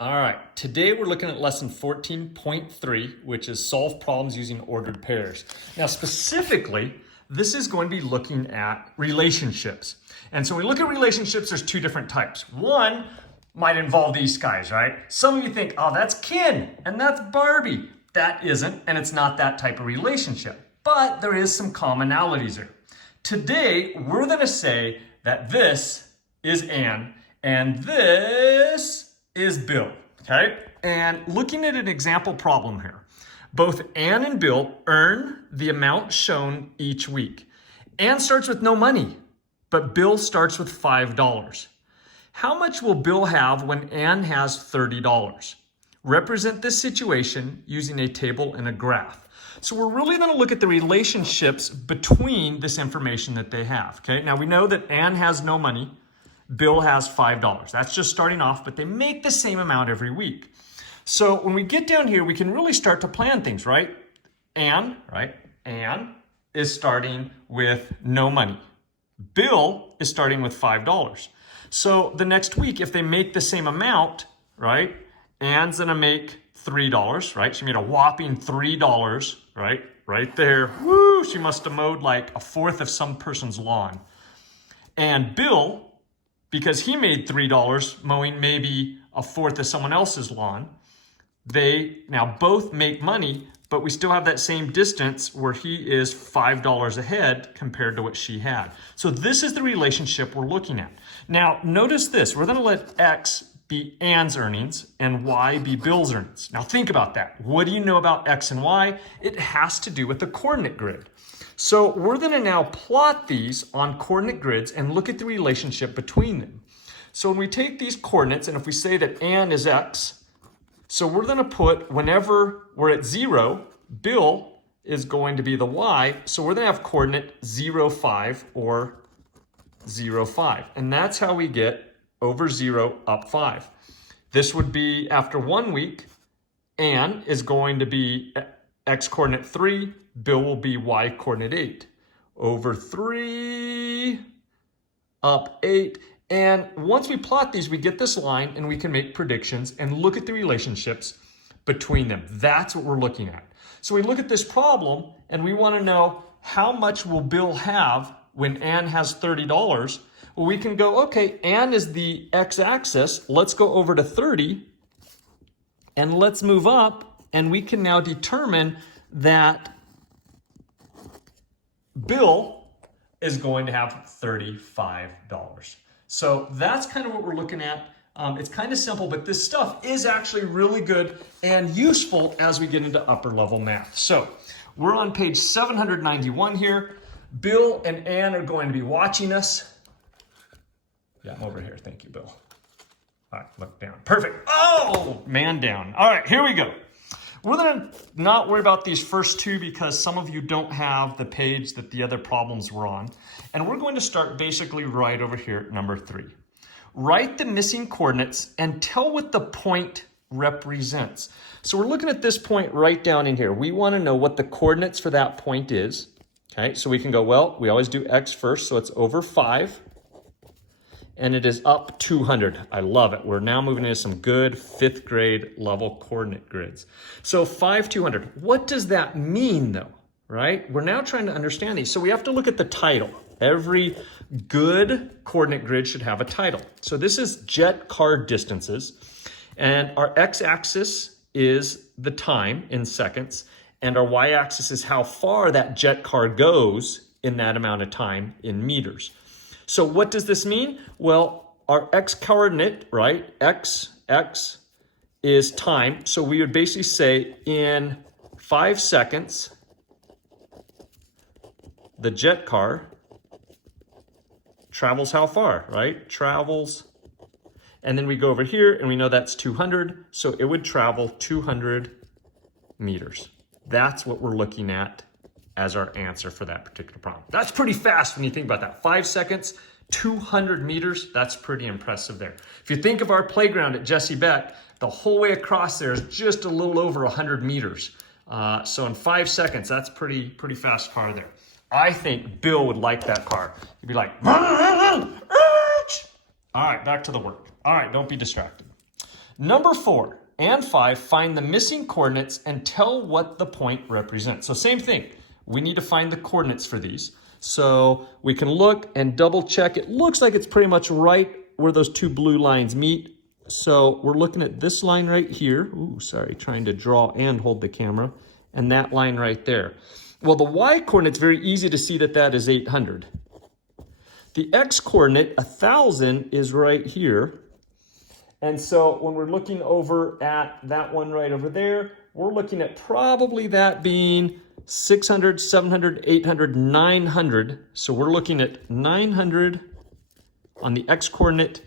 All right, today we're looking at lesson 14.3, which is solve problems using ordered pairs. Now, specifically, this is going to be looking at relationships. And so when we look at relationships, there's two different types. One might involve these guys, right? Some of you think, oh, that's Ken and that's Barbie. That isn't, and it's not that type of relationship. But there is some commonalities there. Today, we're going to say that this is Ann and this is Bill, okay? And looking at an example problem here, both Ann and Bill earn the amount shown each week. Ann starts with no money, but Bill starts with $5. How much will Bill have when Ann has $30? Represent this situation using a table and a graph. So we're really going to look at the relationships between this information that they have, okay? Now we know that Ann has no money, Bill has $5. That's just starting off, but they make the same amount every week. So when we get down here, we can really start to plan things, right? Ann is starting with no money. Bill is starting with $5. So the next week, if they make the same amount, right? Ann's gonna make $3, right? She made a whopping $3, right? Right there. Woo! She must have mowed like a fourth of some person's lawn. And Bill, because he made $3 mowing maybe a fourth of someone else's lawn, they now both make money, but we still have that same distance where he is $5 ahead compared to what she had. So this is the relationship we're looking at. Now, notice this. We're going to let X be Ann's earnings and Y be Bill's earnings. Now, think about that. What do you know about X and Y? It has to do with the coordinate grid. So we're going to now plot these on coordinate grids and look at the relationship between them. So when we take these coordinates, and if we say that Ann is X, so we're going to put, whenever we're at 0, Bill is going to be the Y, so we're going to have coordinate 0, 5 or 0, 5. And that's how we get over 0 up 5. This would be after 1 week, Ann is going to be X coordinate 3, Bill will be Y coordinate 8. Over 3, up 8. And once we plot these, we get this line and we can make predictions and look at the relationships between them. That's what we're looking at. So we look at this problem and we want to know how much will Bill have when Ann has $30. Well, we can go, okay, Ann is the x-axis. Let's go over to 30 and let's move up, and we can now determine that Bill is going to have $35. So that's kind of what we're looking at. It's kind of simple, but this stuff is actually really good and useful as we get into upper level math. So we're on page 791 here. Bill and Ann are going to be watching us. Yeah, I'm over here. Thank you, Bill. All right, look down. Perfect. Oh, man down. All right, here we go. We're going to not worry about these first two because some of you don't have the page that the other problems were on. And we're going to start basically right over here at number 3. Write the missing coordinates and tell what the point represents. So we're looking at this point right down in here. We want to know what the coordinates for that point is. Okay, so we can go, well, we always do X first, so it's over 5. And it is up 200. I love it. We're now moving into some good 5th grade level coordinate grids. So 5, 200. What does that mean though, right? We're now trying to understand these. So we have to look at the title. Every good coordinate grid should have a title. So this is jet car distances. And our x-axis is the time in seconds. And our y-axis is how far that jet car goes in that amount of time in meters. So what does this mean? Well, our x coordinate, right? X is time. So we would basically say in 5 seconds, the jet car travels how far, right? Travels. And then we go over here and we know that's 200. So it would travel 200 meters. That's what we're looking at as our answer for that particular problem. That's pretty fast when you think about that. 5 seconds, 200 meters, that's pretty impressive there. If you think of our playground at Jesse Beck, the whole way across there is just a little over 100 meters. So in 5 seconds, that's pretty fast car there. I think Bill would like that car. He'd be like, all right, back to the work. All right, don't be distracted. Number 4 and 5, find the missing coordinates and tell what the point represents. So same thing, we need to find the coordinates for these. So we can look and double check. It looks like it's pretty much right where those two blue lines meet. So we're looking at this line right here. Ooh, sorry, trying to draw and hold the camera. And that line right there. Well, the y coordinate's very easy to see that that is 800. The x coordinate, 1,000, is right here. And so when we're looking over at that one right over there, we're looking at probably that being 600, 700, 800, 900. So we're looking at 900 on the x coordinate,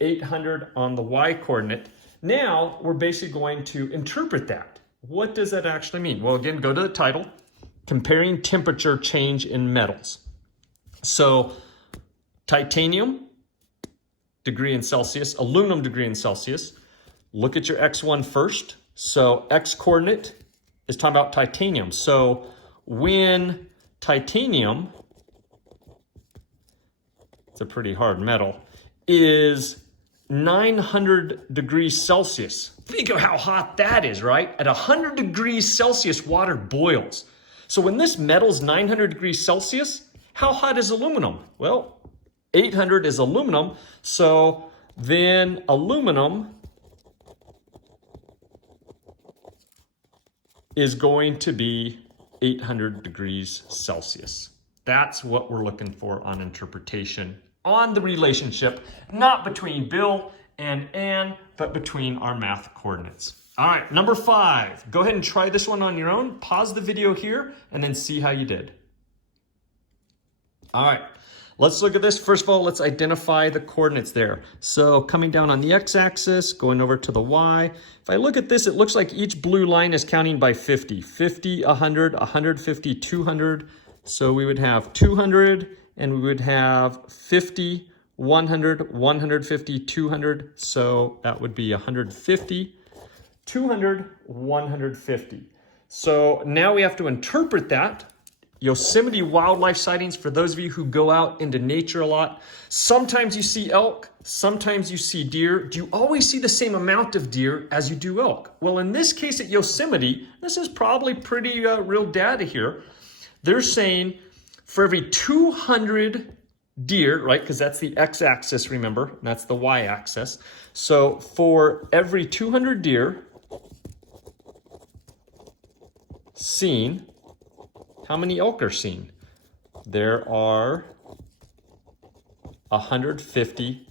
800 on the y coordinate. Now we're basically going to interpret that. What does that actually mean? Well, again, go to the title, comparing temperature change in metals. So titanium, degree in Celsius, aluminum, degree in Celsius. Look at your X1 first. So X coordinate is talking about titanium. So when titanium, it's a pretty hard metal, is 900 degrees Celsius. Think of how hot that is, right? At 100 degrees Celsius, water boils. So when this metal's 900 degrees Celsius, how hot is aluminum? Well, 800 is aluminum, so then aluminum is going to be 800 degrees Celsius. That's what we're looking for on interpretation on the relationship, not between Bill and Ann, but between our math coordinates. All right, number 5. Go ahead and try this one on your own. Pause the video here and then see how you did. All right. Let's look at this. First of all, let's identify the coordinates there. So coming down on the x-axis, going over to the y. If I look at this, it looks like each blue line is counting by 50. 50, 100, 150, 200. So we would have 200, and we would have 50, 100, 150, 200. So that would be 150, 200, 150. So now we have to interpret that. Yosemite wildlife sightings, for those of you who go out into nature a lot, sometimes you see elk, sometimes you see deer. Do you always see the same amount of deer as you do elk? Well, in this case at Yosemite, this is probably pretty real data here. They're saying for every 200 deer, right, because that's the x-axis, remember, and that's the y-axis. So for every 200 deer seen, how many elk are seen? There are 150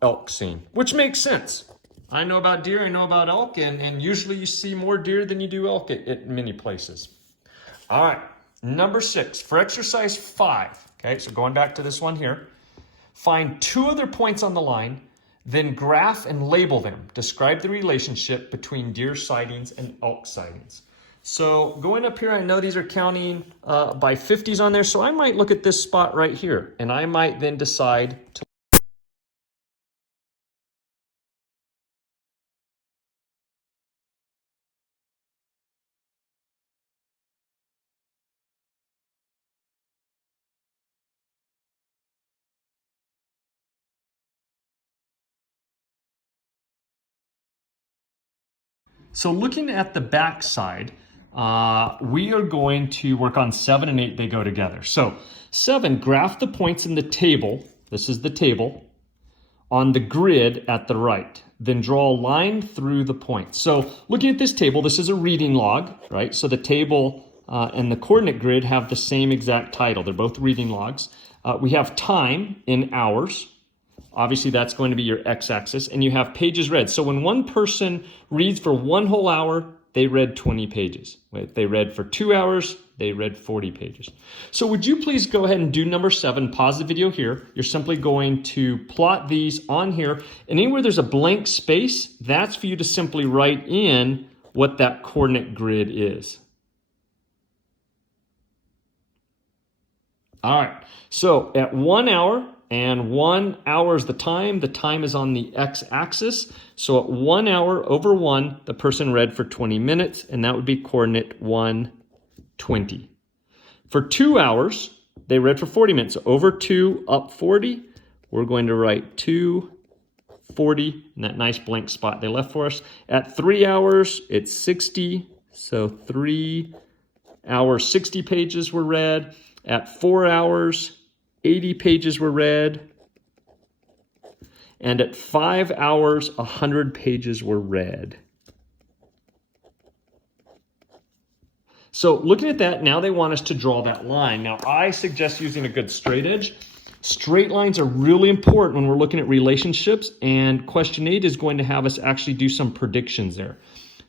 elk seen, which makes sense. I know about deer, I know about elk, and usually you see more deer than you do elk at many places. All right, number 6, for exercise 5, okay, so going back to this one here, find 2 other points on the line, then graph and label them. Describe the relationship between deer sightings and elk sightings. So going up here, I know these are counting by 50s on there, so I might look at this spot right here, and I might then decide to... So looking at the back side, we are going to work on 7 and 8. They go together. So 7, graph the points in the table. This is the table on the grid at the right. Then draw a line through the points. So looking at this table, this is a reading log, right? So the table and the coordinate grid have the same exact title. They're both reading logs. We have time in hours. Obviously, that's going to be your x-axis, and you have pages read. So when one person reads for 1 whole hour, they read 20 pages. If they read for 2 hours, they read 40 pages. So would you please go ahead and do number 7, pause the video here. You're simply going to plot these on here, and anywhere there's a blank space, that's for you to simply write in what that coordinate grid is. All right, so at 1 hour, and 1 hour is the time is on the x-axis. So at 1 hour over 1, the person read for 20 minutes, and that would be coordinate 120. For 2 hours, they read for 40 minutes. So over 2, up 40, we're going to write 2, 40, and that nice blank spot they left for us. At 3 hours, it's 60. So 3 hours, 60 pages were read. At 4 hours, 80 pages were read. And at 5 hours, 100 pages were read. So looking at that, now they want us to draw that line. Now I suggest using a good straight edge. Straight lines are really important when we're looking at relationships, and question 8 is going to have us actually do some predictions there.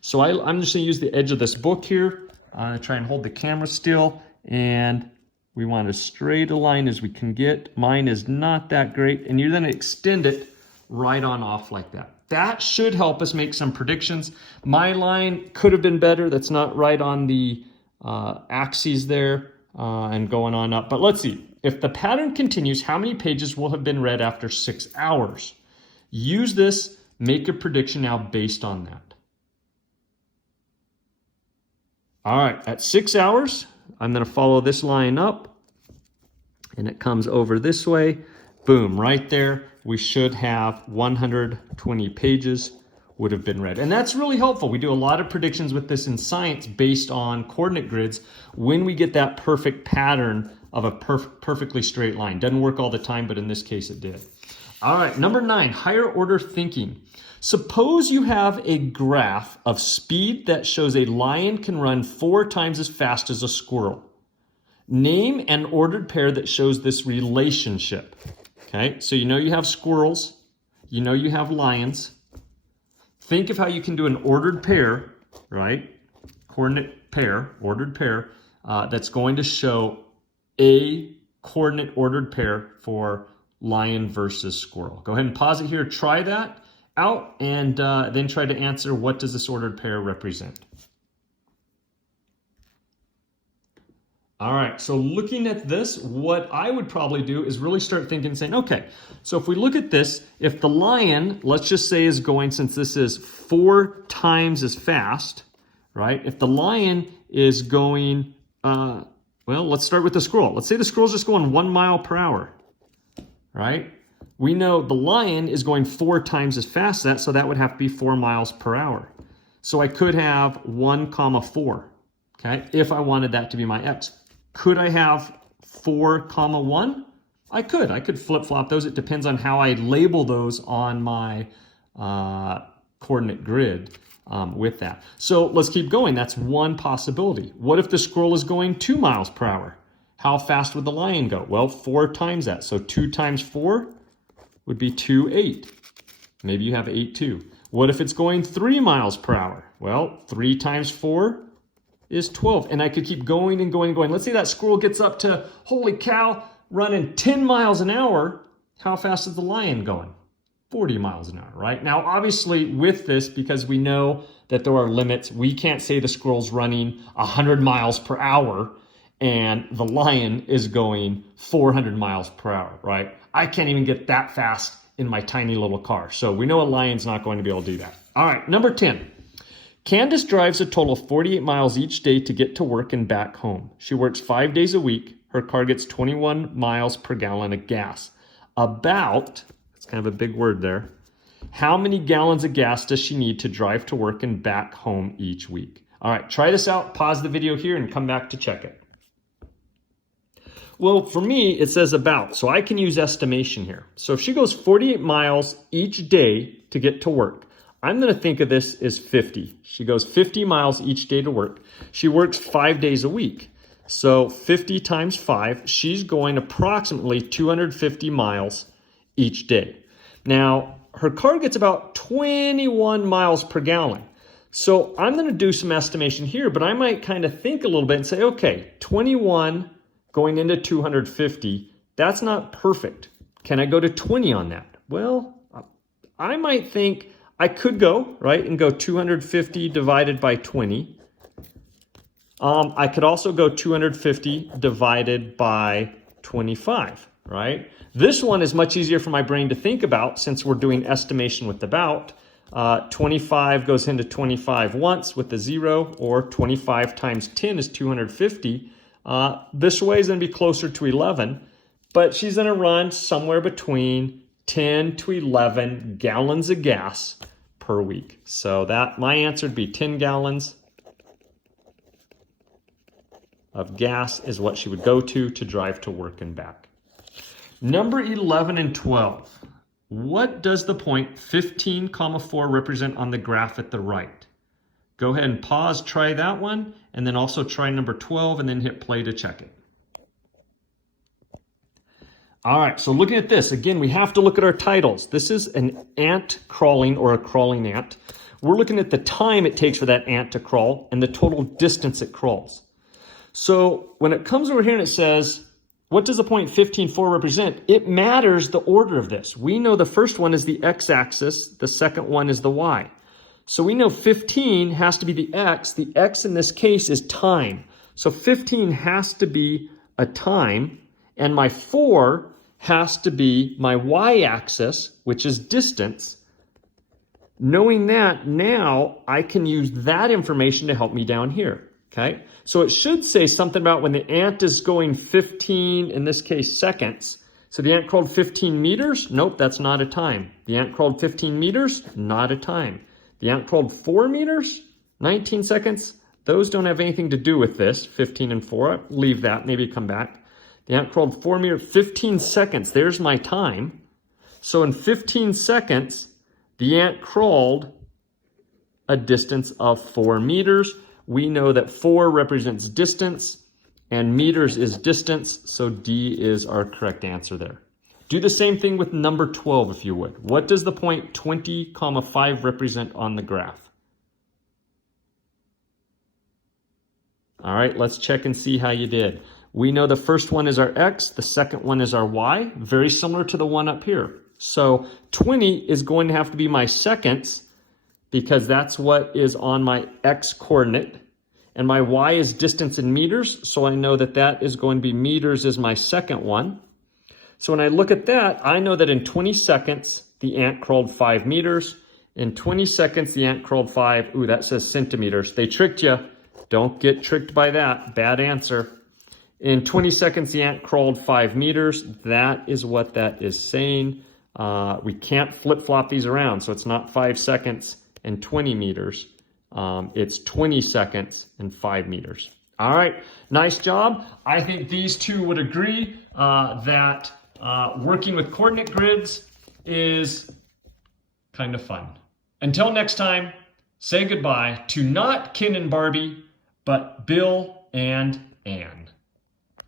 So I'm just going to use the edge of this book here. I'm going to try and hold the camera still, and we want as straight a line as we can get. Mine is not that great, and you're going to extend it right on off like that. That should help us make some predictions. My line could have been better. That's not right on the axes there and going on up. But let's see. If the pattern continues, how many pages will have been read after 6 hours? Use this, make a prediction now based on that. All right, at 6 hours, I'm going to follow this line up, and it comes over this way. Boom, right there, we should have 120 pages would have been read. And that's really helpful. We do a lot of predictions with this in science based on coordinate grids when we get that perfect pattern of a perfectly straight line. Doesn't work all the time, but in this case it did. All right, number 9, higher order thinking. Suppose you have a graph of speed that shows a lion can run 4 times as fast as a squirrel. Name an ordered pair that shows this relationship. Okay, so you know you have squirrels, you know you have lions. Think of how you can do an ordered pair, right? Coordinate pair, ordered pair, that's going to show a coordinate ordered pair for lion versus squirrel. Go ahead and pause it here, try that out, and then try to answer, what does this ordered pair represent? All right, so looking at this, what I would probably do is really start thinking, saying, okay, so if we look at this, if the lion, let's just say, is going, since this is 4 times as fast, right? If the lion is going, well, let's start with the squirrel. Let's say the squirrel's just going 1 mile per hour, right? We know the lion is going 4 times as fast as that, so that would have to be 4 miles per hour. So I could have 1, 4, okay, if I wanted that to be my x. Could I have 4, 1? I could flip-flop those. It depends on how I label those on my coordinate grid with that. So let's keep going. That's one possibility. What if the squirrel is going 2 miles per hour? How fast would the lion go? Well, 4 times that. So 2 times 4 would be 2, 8. Maybe you have 8 too. What if it's going 3 miles per hour? Well, 3 times 4 is 12. And I could keep going and going and going. Let's say that squirrel gets up to, holy cow, running 10 miles an hour. How fast is the lion going? 40 miles an hour, right? Now, obviously with this, because we know that there are limits, we can't say the squirrel's running 100 miles per hour and the lion is going 400 miles per hour, right? I can't even get that fast in my tiny little car. So we know a lion's not going to be able to do that. All right, number 10. Candace drives a total of 48 miles each day to get to work and back home. She works 5 days a week. Her car gets 21 miles per gallon of gas. About, that's kind of a big word there, how many gallons of gas does she need to drive to work and back home each week? All right, try this out. Pause the video here and come back to check it. Well, for me, it says about, so I can use estimation here. So if she goes 48 miles each day to get to work, I'm going to think of this as 50. She goes 50 miles each day to work. She works 5 days a week. So 50 times 5, she's going approximately 250 miles each day. Now, her car gets about 21 miles per gallon. So I'm going to do some estimation here, but I might kind of think a little bit and say, okay, 21 going into 250, that's not perfect. Can I go to 20 on that? Well, I might think I could go, right, and go 250 divided by 20. I could also go 250 divided by 25, right? This one is much easier for my brain to think about since we're doing estimation with about. 25 goes into 25 once with the 0, or 25 times 10 is 250. This way is going to be closer to 11, but she's going to run somewhere between 10 to 11 gallons of gas per week. So that my answer would be 10 gallons of gas is what she would go to drive to work and back. Number 11 and 12. What does the point 15, 4 represent on the graph at the right? Go ahead and pause, try that one, and then also try number 12 and then hit play to check it. All right, so looking at this, again, we have to look at our titles. This is an ant crawling or a crawling ant. We're looking at the time it takes for that ant to crawl and the total distance it crawls. So when it comes over here and it says, what does the point 15.4 represent? It matters the order of this. We know the first one is the x-axis, the second one is the y. So we know 15 has to be the x. The x in this case is time. So 15 has to be a time, and my 4 has to be my y-axis, which is distance. Knowing that, now I can use that information to help me down here, okay? So it should say something about when the ant is going 15, in this case, seconds. So the ant crawled 15 meters? Nope, that's not a time. The ant crawled 15 meters? Not a time. The ant crawled 4 meters? 19 seconds? Those don't have anything to do with this, 15 and 4. Leave that, maybe come back. The ant crawled 4 meters, 15 seconds. There's my time. So in 15 seconds, the ant crawled a distance of 4 meters. We know that 4 represents distance and meters is distance, so D is our correct answer there. Do the same thing with number 12 if you would. What does the point 20, 5 represent on the graph? All right, let's check and see how you did. We know the first one is our x, the second one is our y, very similar to the one up here. So 20 is going to have to be my seconds because that's what is on my x coordinate. And my y is distance in meters, so I know that that is going to be meters is my second one. So when I look at that, I know that in 20 seconds, the ant crawled 5 meters. In 20 seconds, the ant crawled 5, ooh, that says centimeters. They tricked you. Don't get tricked by that. Bad answer. In 20 seconds, the ant crawled 5 meters. That is what that is saying. We can't flip-flop these around, so it's not 5 seconds and 20 meters. It's 20 seconds and 5 meters. All right, nice job. I think these two would agree that working with coordinate grids is kind of fun. Until next time, say goodbye to not Ken and Barbie, but Bill and Ann.